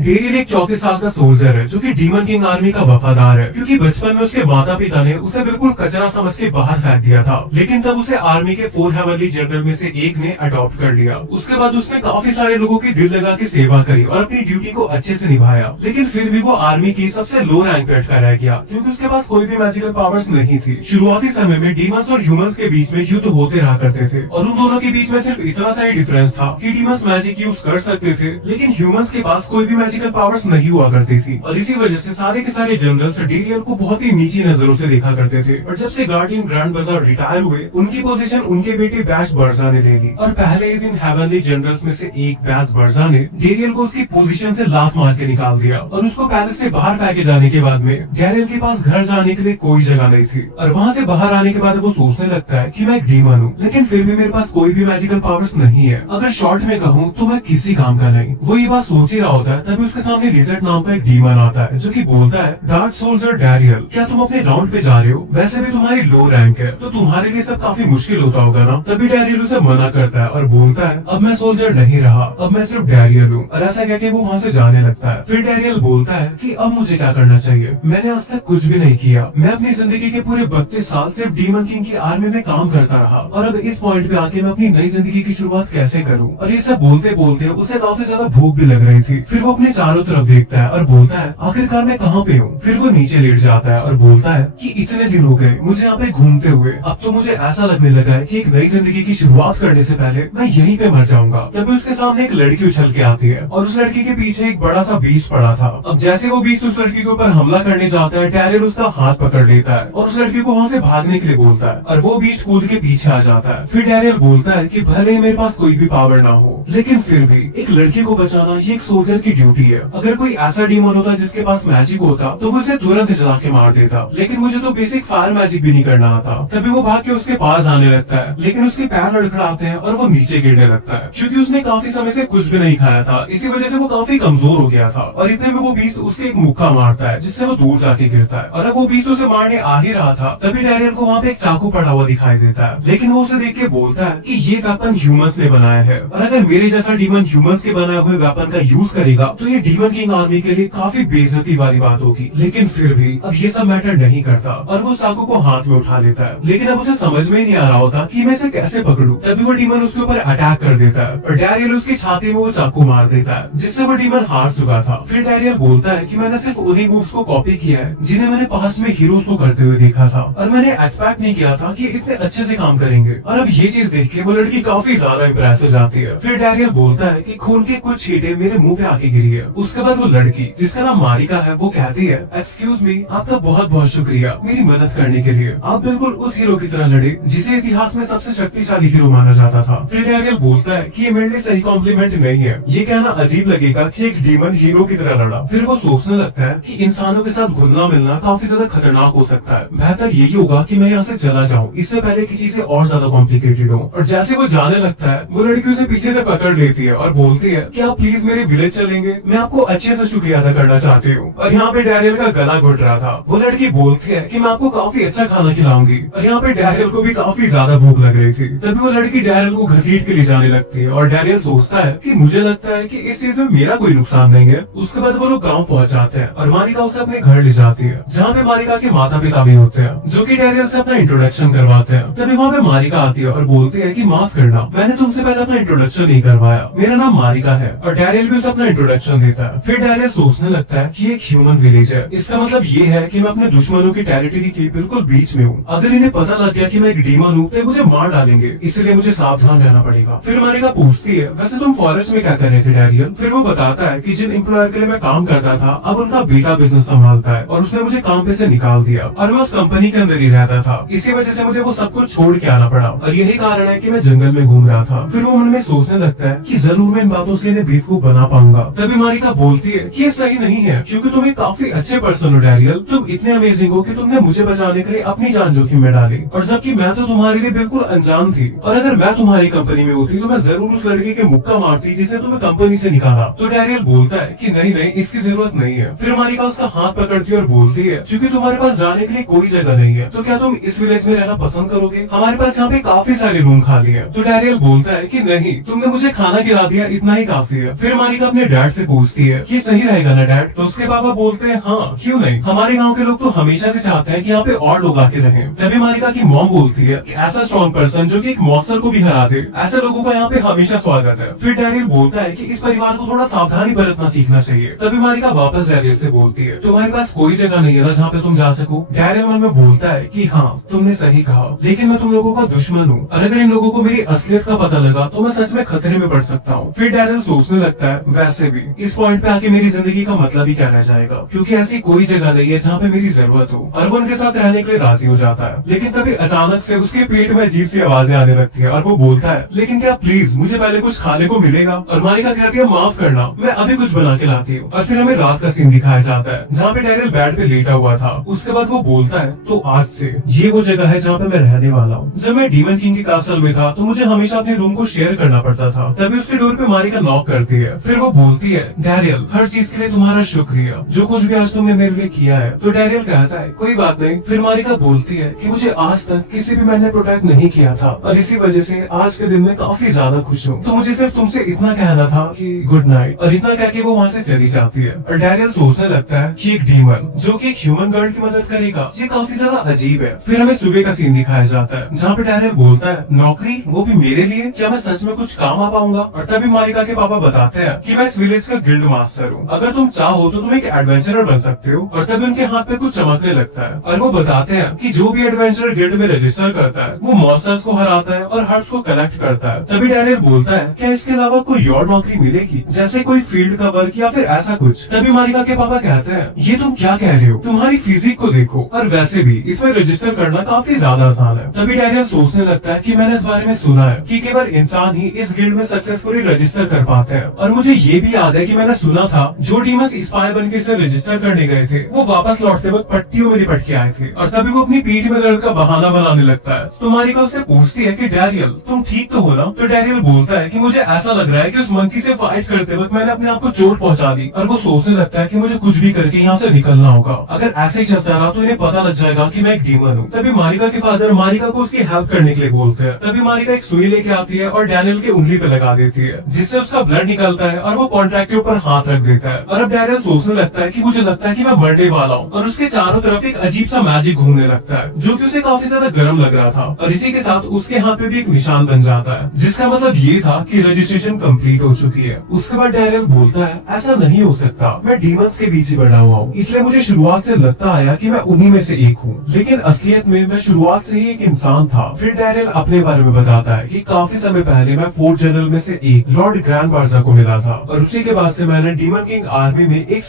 Daryl एक 34 साल का सोल्जर है जो कि डीमन किंग आर्मी का वफादार है, क्योंकि बचपन में उसके माता पिता ने उसे बिल्कुल कचरा समझ के बाहर फेंक दिया था। लेकिन तब उसे आर्मी के 4 हेवनली जनरल में से एक ने अडॉप्ट कर लिया। उसके बाद उसने काफी सारे लोगों की दिल लगा के सेवा करी और अपनी ड्यूटी को अच्छे से निभाया। लेकिन फिर भी वो आर्मी की सबसे लो रैंक पे अटका रह गया, क्योंकि उसके पास कोई भी मैजिकल पावर्स नहीं थी। शुरुआती समय में डीमंस और ह्यूमंस के बीच में युद्ध होते रहा करते थे और उन दोनों के बीच में सिर्फ इतना सा ही डिफरेंस था कि डीमंस मैजिक यूज कर सकते थे, लेकिन ह्यूमंस के पास कोई भी मैजिकल पावर्स नहीं हुआ करती थी। और इसी वजह से सारे के सारे जनरल्स डेरियल को बहुत ही नीची नजरों से देखा करते थे। और जब से गार्डियन ग्रैंड बाजार रिटायर हुए, उनकी पोजीशन उनके बेटे बैश बर्जा ने ले ली। और पहले ही दिन हेवनली जनरल्स में से एक बैश बर्जा ने डेरियल को उसकी पोजीशन से लात मार के निकाल दिया और उसको पैलेस से बाहर फेंके जाने के बाद में डेरियल के पास घर जाने के लिए कोई जगह नहीं थी। और वहाँ से बाहर आने के बाद वो सोचने लगता है कि मैं एक डीमन हूँ, लेकिन फिर भी मेरे पास कोई भी मैजिकल पावर्स नहीं है। अगर शॉर्ट में कहूँ तो मैं किसी काम का नहीं। वो ये बात सोच ही रहा होता है, तभी उसके सामने लिजर्ड नाम का एक डीमन आता है जो कि बोलता है, डार्क सोल्जर डेरियल, क्या तुम अपने राउंड पे जा रहे हो? वैसे भी तुम्हारी लो रैंक है तो तुम्हारे लिए सब काफी मुश्किल होता होगा ना। तभी डेरियल उसे मना करता है और बोलता है, अब मैं सोल्जर नहीं रहा, अब मैं सिर्फ डेरियल हूँ। और ऐसा कहकर वो वहाँ से जाने लगता है। फिर डेरियल बोलता है कि अब मुझे क्या करना चाहिए? मैंने आज तक कुछ भी नहीं किया। मैं अपनी जिंदगी के पूरे 32 साल सिर्फ डीमन किंग की आर्मी में काम करता रहा और अब इस पॉइंट पे आके मैं अपनी नई जिंदगी की शुरुआत कैसे करूं? और ये सब बोलते बोलते उसे काफी ज्यादा भूख भी लग रही थी। फिर वो अपने चारों तरफ देखता है और बोलता है, आखिरकार मैं कहाँ पे हूँ? फिर वो नीचे लेट जाता है और बोलता है कि इतने दिन हो गए मुझे यहाँ पे घूमते हुए, अब तो मुझे ऐसा लगने लगा है कि एक नई जिंदगी की शुरुआत करने से पहले मैं यहीं पे मर जाऊंगा। तभी उसके सामने एक लड़की उछल के आती है और उस लड़की के पीछे एक बड़ा सा बीस्ट पड़ा था। अब जैसे वो बीस्ट उस लड़की के ऊपर हमला करने जाता है, डेरियल उसका हाथ पकड़ लेता है और उस लड़की को वहाँ से भागने के लिए बोलता है और वो बीस्ट कूद के पीछे आ जाता है। फिर डेरियल बोलता है कि भले ही मेरे पास कोई भी पावर ना हो, लेकिन फिर भी एक लड़की को बचाना ये एक सोल्जर की ड्यूटी है। अगर कोई ऐसा डीमन होता जिसके पास मैजिक होता तो वो उसे तुरंत जला के मार देता, लेकिन मुझे तो बेसिक फायर मैजिक भी नहीं करना आता। तभी वो भाग के उसके पास आने लगता है, लेकिन उसके पैर लड़खड़ाते हैं और वो नीचे गिरने लगता है, क्योंकि उसने काफी समय से कुछ भी नहीं खाया था। इसी वजह से वो काफी कमजोर हो गया था। और इतने में वो बीस्ट उसके एक मुक्का मारता है जिससे वो दूर जाके गिरता है। और अब वो बीस्ट उसे मारने आ ही रहा था, तभी डेरियल को वहाँ पे एक चाकू पड़ा हुआ दिखाई देता है, लेकिन वो उसे देख के बोलता है कि ये वेपन ह्यूमंस ने बनाया है और अगर मेरे जैसा डीमन ह्यूमंस के बनाए हुए वेपन का यूज करेगा तो ये डीमन किंग आर्मी के लिए काफी बेइज्जती वाली बात होगी। लेकिन फिर भी अब ये सब मैटर नहीं करता और वो चाकू को हाथ में उठा लेता है, लेकिन अब उसे समझ में नहीं आ रहा होता कि मैं इसे कैसे पकड़ूं। तभी वो डीमन उसके ऊपर अटैक कर देता है और डेरियल उसकी छाती में वो चाकू मार देता है, जिससे वो डीमन हार चुका था। फिर डेरियल बोलता है कि मैंने सिर्फ उन्हीं मूव्स को कॉपी किया है जिन्हें मैंने पास्ट में हीरोज को करते हुए देखा था और मैंने एक्सपेक्ट नहीं किया था कि इतने अच्छे से काम करेंगे। और अब ये चीज देख के वो लड़की काफी ज्यादा इम्प्रेस हो जाती है। फिर डेरियल बोलता है कि खून के कुछ छींटे मेरे मुंह पे आके गिरी है। उसके बाद वो लड़की जिसका नाम मारिका है वो कहती है, एक्सक्यूज मी, आपका बहुत बहुत शुक्रिया मेरी मदद करने के लिए। आप बिल्कुल उस हीरो की तरह लड़े जिसे इतिहास में सबसे शक्तिशाली हीरो माना जाता था। फिर डेरियल बोलता है कि ये मेरे लिए सही कॉम्प्लीमेंट नहीं है, ये कहना अजीब लगेगा कि एक डीमन हीरो की तरह लड़ा। फिर वो सोचने लगता है कि इंसानों के साथ घुलना मिलना काफी ज्यादा खतरनाक हो सकता है, बेहतर यही होगा कि मैं यहाँ से चला जाऊँ इससे पहले कि चीजें और ज्यादा कॉम्प्लिकेटेड हो। और जैसे वो जाने लगता है वो लड़की उसे पीछे से पकड़ लेती है और बोलती है कि आप प्लीज मेरे विलेज चलेंगे, मैं आपको अच्छे से शुक्रिया अदा करना चाहती हूँ। और यहाँ पे डेरियल का गला घुट रहा था। वो लड़की बोलती है कि मैं आपको काफी अच्छा खाना खिलाऊंगी और यहाँ पे डेरियल को भी काफी ज्यादा भूख लग रही थी। तभी वो लड़की डेरियल को घसीट के ले जाने लगती है और डेरियल सोचता है कि मुझे लगता है कि इस चीज में मेरा कोई नुकसान नहीं है। उसके बाद वो लोग गाँव पहुँच जाते हैं और मारिका उसे अपने घर ले जाती है, जहाँ पे मारिका के माता पिता भी होते हैं जो कि डेरियल से अपना इंट्रोडक्शन करवाते हैं। तभी वहाँ पे मारिका आती है और बोलती है कि माफ करना, मैंने तुमसे पहले अपना इंट्रोडक्शन नहीं करवाया, मेरा नाम मारिका है। और डेरियल भी उसे अपना इंट्रोडक्शन देता है। फिर डेरियल सोचने लगता है कि एक ह्यूमन विलेज है, इसका मतलब ये है कि मैं अपने दुश्मनों की टेरिटरी के बिल्कुल बीच में हूँ। अगर इन्हें पता लग गया कि मैं एक डीमन हूँ तो मुझे मार डालेंगे, इसलिए मुझे सावधान रहना पड़ेगा। फिर मारिका पूछती है, वैसे तुम फॉरेस्ट में क्या कर रहे थे डेरियल? फिर वो बताता है कि जिन एम्प्लॉयर के लिए मैं काम करता था अब उनका बेटा बिजनेस संभालता है और उसने मुझे काम पे से निकाल दिया और मैं उस कंपनी के अंदर ही रहता था, इसी वजह से मुझे वो सब कुछ छोड़ के आना पड़ा और यही कारण है कि मैं जंगल में घूम रहा था। फिर वो मन में सोचने लगता है कि जरूर मैं इन बातों से इन्हें बेवकूफ बना पाऊंगा। तभी मारिका बोलती है कि ये सही नहीं है, क्योंकि तुम एक काफी अच्छे पर्सन हो डेरियल, तुम इतने अमेजिंग हो कि तुमने मुझे बचाने के लिए अपनी जान जोखिम में डाली, और जबकि मैं तो तुम्हारे लिए बिल्कुल अनजान थी। और अगर मैं तुम्हारी कंपनी में होती तो मैं जरूर उस लड़के के मुक्का मारती जिसने तुम्हें कंपनी से निकाला। तो डेरियल बोलता है कि नहीं नहीं, इसकी जरूरत नहीं है। फिर मारिका उसका हाथ पकड़ती है और बोलती है, क्योंकि तुम्हारे पास जाने के लिए कोई जगह नहीं है तो क्या तुम इस विलेज में रहना पसंद करोगे? हमारे पास यहाँ पे काफी सारे रूम खाली है। तो डेरियल बोलता है कि नहीं, तुमने मुझे खाना खिला दिया, इतना ही काफी है। फिर मारिका अपने डैड से पूछती है ये सही रहेगा ना डैड। तो उसके पापा बोलते हैं हाँ क्यों नहीं, हमारे गाँव के लोग तो हमेशा से चाहते हैं कि यहाँ पे और लोग आके रहें। तभी मारिका की मॉम बोलती है कि ऐसा स्ट्रॉन्ग पर्सन जो कि एक मॉन्स्टर को भी हरा दे, ऐसे लोगों का यहाँ पे हमेशा स्वागत है। फिर डैरियल बोलता है कि इस परिवार को थोड़ा सावधानी बरतना सीखना चाहिए। तभी मारिका वापस डैरियल से बोलती है तुम्हारे पास कोई जगह नहीं है ना जहाँ पे तुम जा सको। डैरियल मन में बोलता है कि हाँ तुमने सही कहा, लेकिन मैं तुम लोगों का दुश्मन हूँ और अगर इन लोगों को मेरी असलियत का पता लगा तो मैं सच में खतरे में पड़ सकता हूँ। फिर डैरियल सोचने लगता है वैसे भी इस पॉइंट पे आके मेरी जिंदगी का मतलब ही क्या रह जाएगा, क्योंकि ऐसी कोई जगह नहीं है जहाँ पे मेरी जरूरत हो। और वो उनके साथ रहने के लिए राजी हो जाता है। लेकिन तभी अचानक से उसके पेट में अजीब सी आवाजें आने लगती है और वो बोलता है लेकिन क्या प्लीज मुझे पहले कुछ खाने को मिलेगा। और मारिका कहती है माफ करना, मैं अभी कुछ बना के लाती हूँ। और फिर हमें रात का सीन दिखाया जाता है जहाँ पे डैरियल बेड पे लेटा हुआ था। उसके बाद वो बोलता है तो आज से ये वो जगह है जहाँ पे मैं रहने वाला हूँ। जब मैं डीमन किंग के कासल में था तो मुझे हमेशा अपने रूम को शेयर करना पड़ता था। तभी उसके डोर पे मारिका नॉक करती है। फिर वो बोलती है डैरियल हर चीज के लिए तुम्हारा शुक्रिया, जो कुछ भी आज तुमने मेरे लिए किया है। तो डैरियल कहता है कोई बात नहीं। फिर मारिका बोलती है कि मुझे आज तक किसी भी मैंने प्रोटेक्ट नहीं किया था और इसी वजह से आज के दिन में काफी ज्यादा खुश हूँ। तो मुझे सिर्फ तुमसे इतना कहना था कि गुड नाइट। और इतना कह के वो वहाँ से चली जाती है। और डैरियल सोचने लगता है कि एक डीमन जो कि एक ह्यूमन गर्ल की मदद करेगा, ये काफी ज्यादा अजीब है। फिर हमें सुबह का सीन दिखाया जाता है जहाँ पे डैरियल बोलता है नौकरी, वो भी मेरे लिए, क्या मैं सच में कुछ काम आ पाऊंगा। और तभी मारिका के पापा बताते हैं कि मैं इस विलेज का गिल्ड मास्टर हूँ, अगर तुम चाहो तो तुम एक एडवेंचरर बन सकते हो। और तभी उनके हाथ पे कुछ चमकने लगता है और वो बताते हैं कि जो भी एडवेंचरर गिल्ड में रजिस्टर करता है वो मॉन्स्टर्स को हराता है और हर्ट्स को कलेक्ट करता है। तभी डैनियल बोलता है क्या इसके अलावा कोई और नौकरी मिलेगी, जैसे कोई फील्ड का वर्क या फिर ऐसा कुछ। तभी मारिका के पापा कहते हैं ये तुम क्या कह रहे हो, तुम्हारी फिजिक को देखो, और वैसे भी इसमें रजिस्टर करना काफी ज्यादा आसान है। तभी डैनियल सोचने लगता है कि मैंने इस बारे में सुना है कि केवल इंसान ही इस गिल्ड में सक्सेसफुली रजिस्टर कर पाते हैं। और मुझे ये भी याद है कि मैंने सुना था जो डीमंस स्पाई बन के इसे रजिस्टर करने गए थे वो वापस लौटते वक्त पट्टियों में लिपट के आए थे। और तभी वो अपनी पीठ में दर्द का बहाना बनाने लगता है। तो मारिका उससे पूछती है कि डैरियल तुम ठीक तो हो ना। तो डैरियल बोलता है कि मुझे ऐसा लग रहा है कि उस मंकी से फाइट करते वक्त मैंने अपने आप को चोट पहुंचा दी। और वो सोचने लगता है कि मुझे कुछ भी करके यहाँ से निकलना होगा, अगर ऐसे ही चलता रहा तो इन्हें पता लग जाएगा कि मैं एक डीमन हूँ। तभी मारिका के फादर मारिका को उसकी हेल्प करने के लिए बोलते हैं। तभी मारिका एक सुई लेके आती है और डैनियल के उंगली पे लगा देती है, जिससे उसका ब्लड निकलता है और वो कॉन्ट्रैक्ट के ऊपर हाथ रख देता है। और अब डैनियल सोचने लगता है कि मुझे लगता है कि मैं मरने वाला हूँ। और उसके चारों तरफ एक अजीब सा मैजिक घूमने लगता है जो कि उसे काफी ज्यादा गर्म लग रहा था। और इसी के साथ उसके हाथ पे भी एक निशान बन जाता है, जिसका मतलब ये था कि रजिस्ट्रेशन कंप्लीट हो चुकी है। उसके बाद डैनियल बोलता है ऐसा नहीं हो सकता, मैं डीमंस के बीच ही बड़ा हुआ हूँ, इसलिए मुझे शुरुआत से लगता आया कि मैं उन्हीं में से एक हूँ, लेकिन असलियत में मैं शुरुआत से ही एक इंसान था। फिर डैनियल अपने बारे में बताता है कि काफी समय पहले मैं फोर्थ जनरल में से एक लॉर्ड ग्रैंड बार्जा को मिला था और उसी के बाद से मैंने डीमन किंग आर्मी में एक